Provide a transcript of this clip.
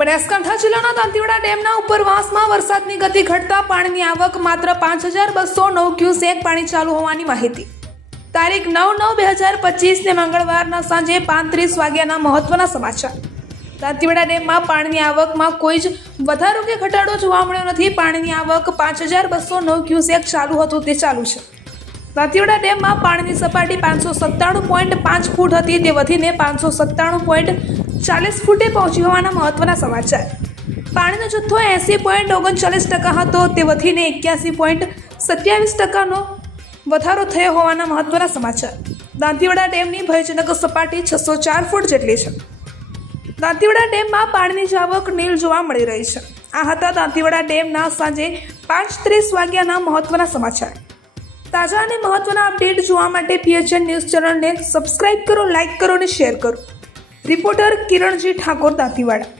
બનાસકાંઠા જિલ્લાના દાંતીવાડા ડેમના ઉપરવાસમાં વરસાદની ગતિ ઘટતા પાણીની આવક માત્ર 5209 ક્યુસેક પાણી ચાલુ હોવાની માહિતી। તારીખ 9/9/2025 મંગળવારના સાંજે 35 વાગ્યાના મહત્વના સમાચાર। દાંતીવાડા ડેમમાં પાણીની આવકમાં કોઈ જ વધારો કે ઘટાડો જોવા મળ્યો નથી। પાણીની આવક 5209 ક્યુસેક ચાલુ હતું તે ચાલુ છે। દાંતીવાડા ડેમમાં પાણીની સપાટી 597.5 ફૂટ હતી તે વધીને 597.40 ફૂટે પહોંચી હોવાના મહત્વના સમાચાર। પાણીનો જથ્થો 80.39% હતો તે વધીને 81.27%નો વધારો થયો હોવાના મહત્વના સમાચાર। દાંતીવાડા ડેમની ભયજનક સપાટી 604 ફૂટ જેટલી છે। દાંતીવાડા ડેમમાં પાણીની આવક નીલ જોવા મળી રહી છે। આ હતા દાંતીવાડા ડેમના સાંજે 5:30 વાગ્યાના મહત્વના સમાચાર। તાજા અને મહત્વના અપડેટ જોવા માટે PHN ન્યૂઝ ચેનલને સબસ્ક્રાઇબ કરો, લાઇક કરો અને શેર કરો। રિપોર્ટર કિરણજી ઠાકોર, દાંતીવાડા।